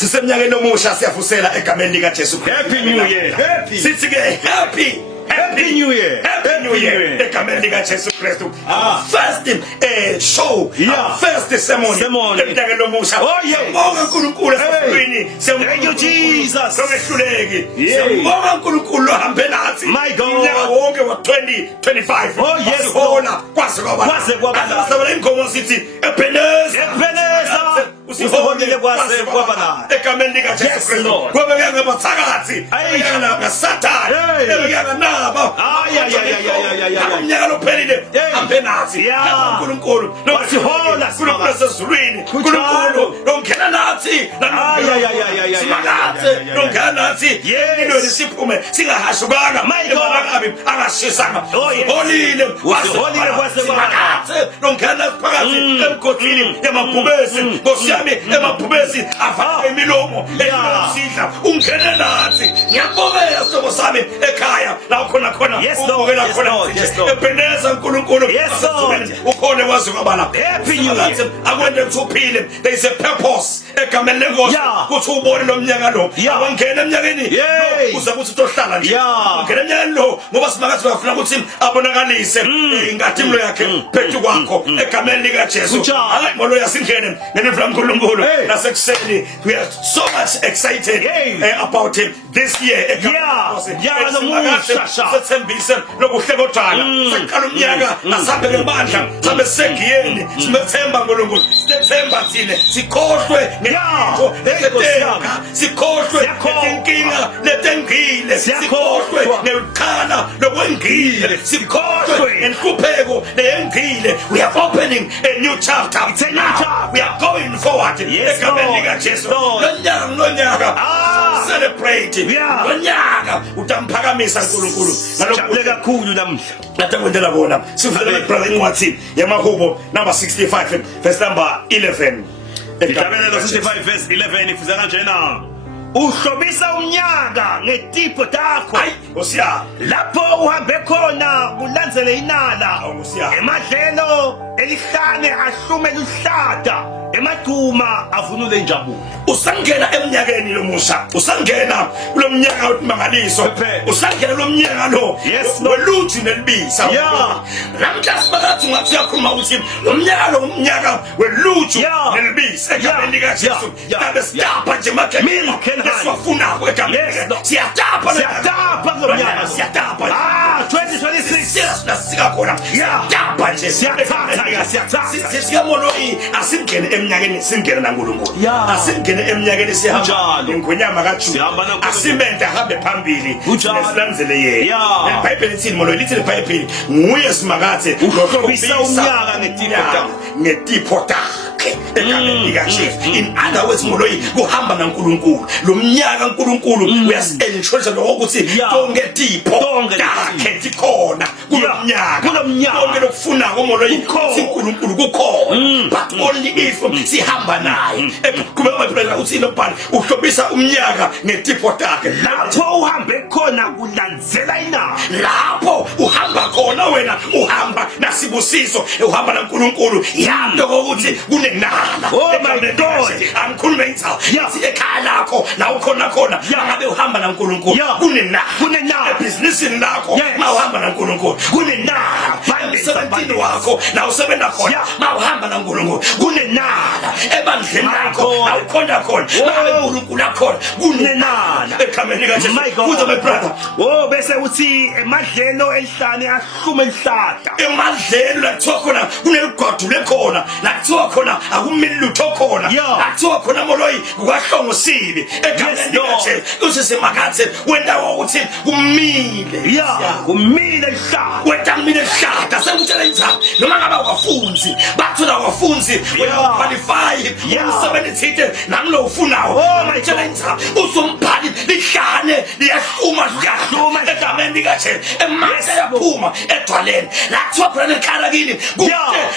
sisemnyakeni omusha siyafusela egameni lika Jesu. Happy New Year. Happy. Sithi ke Happy New Year. Happy New Year. Egameni lika Jesu Kristu. First show. First sermon. Emnyakeni omusha. Oh yeah. Siyabonga uNkulunkulu esifini. Thank you Jesus. Songehluleki. Siyabonga uNkulunkulu ohambe nathi. My God. Unyaka wonke wa 2025. Oh yes. Sihola kwaze kwaba. Asabela inkomo sithi Ebeneza. Usiholile kwase kwaba la. Egameni lika Jesu Kristu. Ngoba ngabathakathi. Ayana ngaSathane. Ebeka nabo. Unyaka lophelile hambe nathi. uNkulunkulu. Wasihola uNkulunkulu sezulwini. uNkulunkulu longena nathi. Simakathe longena nathi. Yini siphume singahashukanga. Emakabi angashisanga. Holile. Wasiholile kwase kwaba. Longena phakathi emgodini emabhubesi. Ngosiyami emabhubesi afaka imilomo esidla ungene nathi. Ngiyabongela sihlobo sami ekhaya la khona ubukela khona Ebeneza uNkulunkulu ukhona wazi kwabala. Happy New Year. Akwende kuthupile. There is a purpose egameni lenkosi kuthi ubone lo mnyaka lo awangena emnyakeni uza kuthi tohlala nje ungena emnyakeni lo ngoba simakathi bafuna ukuthi abonakalise ingathimlo yakhe phethu kwakho egameni lika Jesu. Hayi molo yasingene ngenifuna uNkulunkulu nasekuseni. We are so much excited about him this year. Sethembise lokuhle kodwana siqala umnyaka asabe ngemandla sabe segiyeni simethemba uNkulunkulu sithemba thine sikhohlwe ngezinto ezenka sikhohlwe ngenkinga letengile sikhohlwe ngeqhala lokwengile sikhohlwe enhlupheko leyengile. We are opening a new chapter. It's a new chapter. We are going forward. Egameni lika Jesu. Lonyaka celebrate. Lonyaka utamphakamisa uNkulunkulu. Ngijabule kakhulu namhla. Nakwendela bona. Sivele brother incwadi yamahubo number 65 verse number 11. Ngijabule 65 verse 11 ifuza kanjena. Uhlobisa umnyaka ngetipho takho. Hayi ngosiya. Lapho uhambe khona ulandzele inala. Ngosiya. Emadlelo elihlane ahlume luhlada. Emaduma avunule injabulo. Usangena emnyakeni lomusha. Usangena kulomnyaka wemangaliso. Usangena kulomnyaka lo. Weluthi nelibisa. Namhla sibakathi ngathi uyakhuluma ukuthi lomnyaka lo umnyaka weluthi nelibisa egameni lika Jesu. Tabe siyapha nje makhe. Siyafuna egameni. Siyatapha lomnyaka. Siyatapha. 2026 nasika khona. Siyatapha nje. Siyathatha. Siyamoloi asingene emnyakeni singene naNkulunkulu. Asingene emnyakeni sihamba ngonyama kaJuda. Asimente ahambe phambili. Silandzele yena. iBhayibheli lithi molo lithi iBhayibheli nguye simakathe uhlobisa umnyaka ngetipho takhe egameni lika Jesu. In other words moloyi kuhamba naNkulunkulu. Lo mnyaka uNkulunkulu uyasenshoza ukuthi tonke tipho takhe tikhona kulomnyaka. Konke lokufuna komoloyi uNkulunkulu kukhona. But only if sihamba naye. Kube maphela uthi lobhali uhlobisa umnyaka ngetipho takhe. Lapho uhambe khona ulandzela inala. Lapho uhamba khona wena uhamba nasibusiso uhamba naNkulunkulu. Yando ukuthi kunenala. Oh my God. Angikhulume ithi ekhaya lakho la ukhona ngabe uhamba naNkulunkulu kunenala. Ebhizinisini lakho ma uhamba naNkulunkulu kunenala. Emsebenzini wakho la usebenza khona ma uhamba naNkulunkulu kunenala. Ebandleni lakho la ukhona ma uNkulunkulu akhona kunenala. Egameni lika Jesu. Kuzo my brother. Bese uthi emadlelo elihlane ahlume lihlada. Emadlelo la kuthiwa khona kuneligwadu lekhona la kuthiwa khona akumili lutho khona la kuthiwa khona moloyi kukahlongo sibi egameni lika Jesu. Usisemakathe wenda ukuthi kumile kumile lihlada. Wenda kumile lihlada sekutshela inzaba noma ngabe awafunzi bathola awafunzi wena qualify umsebenzi thithe nangulo ufunawo. Utshela inzaba usumbhali lihlane liyahluma egameni egameni likaJesu emanzi ayaphuma edwaleni la kuthiwa khona nekharakini kude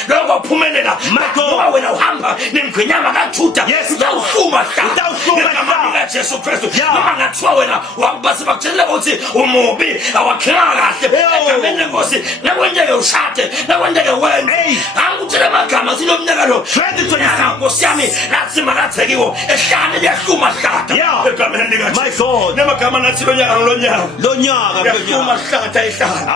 lokho kuphumelela ngoba wena uhamba nemgwenyama kaJuda utawuhluma egameni likaJesu Kristu noma ngathiwa wena wabase bakutshela ukuthi umubi awakhelanga kahle egameni lenkosi nakwenzeke ushade nakwenzeke wena angikutshela amagama sinomnyaka lo 2020 nkosi yami nathi makathekiwo ehlane liyahluma hlada egameni likaJesu nemagama nathi lo nyaka yahluma hlada ehlane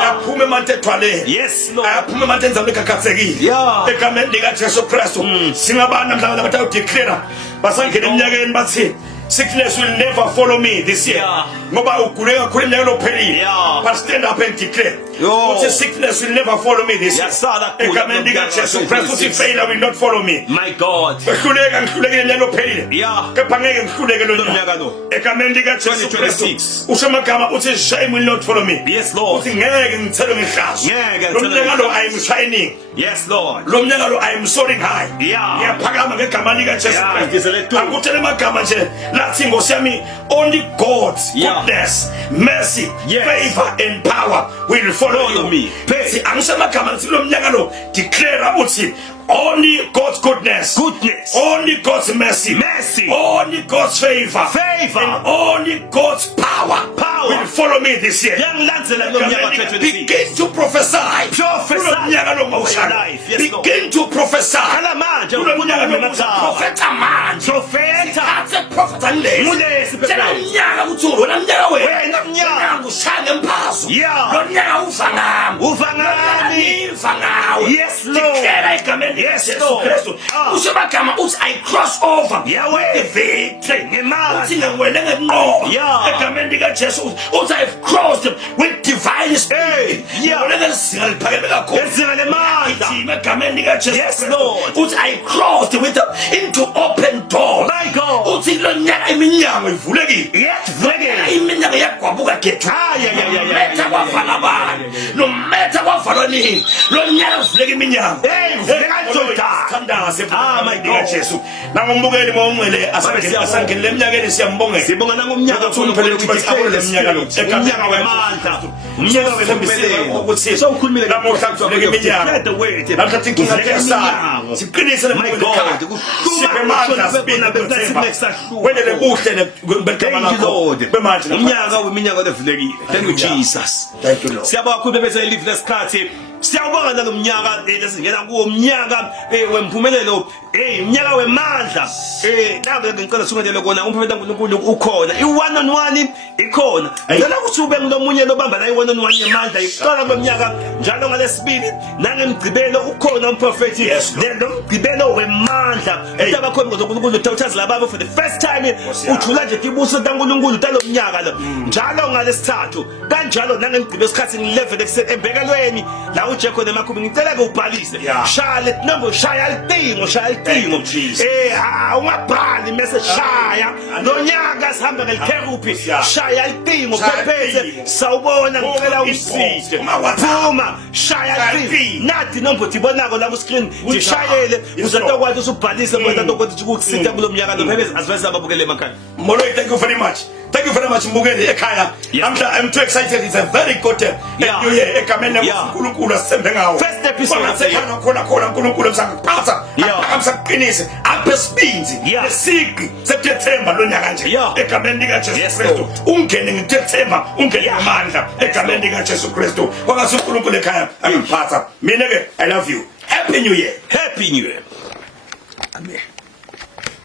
ayaphuma emanti edwaleni ayaphuma emanti enzalo ekakhathekile egameni likaJesu Kristu singabana mhlawumbe abathatha udeclare basangena eminyakeni bathi sickness will never follow me this year. Ngoba ugule kakhulu eminyakeni ophelile. But stand up and declare. Uthi sickness will never follow me this year. Egameni likaJesu Kristu uthi failure will not follow me. My God. Ngihluleka eminyakeni ophelile. Kepha ngeke ngihluleke lo nyaka lo. Egameni likaJesu Kristu usho amagama uthi shame will not follow me. Yes Lord. Uthi ngeke ngithelwe ngehlazo. Lo nyaka lo I am shining. Yes Lord. Lo nyaka lo I am soaring high. Ngiyaphakama ngegama likaJesu Kristu. Akutshela amagama nje lathi ngosi yami only God's goodness, mercy, favor and power will follow me. Phethi angisemagama lathi lo mnyaka lo declare uthi only God's goodness, only God's mercy, only God's favor, and only God's power will follow me this year. Begin to prophesy. Begin to prophesy. Yes, Lord. Yes, Lord. I cross over with the victory. I've crossed with divine speed. Yes, Lord. I crossed with into open doors. My God. No matter what follow me, my God. Nangumbukeli momwele asangile eminyakeni siyambonge. Sibonga nangomnyaka uphele umnyaka wemandla. Umnyaka wempumelelo. So ukhulumile namuhla kufika iminyaka. Namhla inkinga leyasala. Siqinise lemoya. Sibemandla sibona wenele kuhle begama lakho. Bemandla umnyaka weminyaka levulekile. Thank you Jesus. Thank you Lord. Siyabonga kakhulu bese live lesikhathi. Siyabonga nalomnyaka lesingena kuwo umnyaka wempumelelo umnyaka wemandla nawe ngicela sungele kona umphefumula kaNkulunkulu ukhona i1 on 1 ikhona ngicela ukuthi ube ngulomunye lobamba la i1 on 1 yemandla iqala kweminyaka njalo ngalesibili nangemgcibelo ukhona umprofeti lomgcibelo wemandla etabakhona ngoNkulunkulu uthatha lababo for the first time uthula nje ibuso kaNkulunkulu talomnyaka lo njalo ngalesithathu kanjalo nangemgcibelo esikhathini 11 embekelweni la uJekho nemakhubi ngicela ke ubhalise shaya number shaya itingo ungabhali mase shaya nonyaka sihamba ngelikherupi shaya itingo phephethe sawubona ngicela usise phuma shaya itingo nathi nombo tibonako la ku screen dishayele uzatokwazi usubhalise ngoba ukuthi ukusitha kulomnyaka lo phephethe asivese ababukele emakhaya. Molo, thank you very much. Thank you very much Mbukeli ekhaya. I'm too excited. It's a very good new year. Egameni uNkulunkulu asembe ngawo. First episode sekhona khona uNkulunkulu msakuphatha. Amsaqinise aphesibinzi lesiki seDecember lonyaka nje. Egameni likaJesu Kristu. Ungene ngeDecember, ungene ngamandla egameni likaJesu Kristu. Kwangase uNkulunkulu ekhaya angiphatha. Mina ke I love you. Happy New Year. Happy New Year. Amen.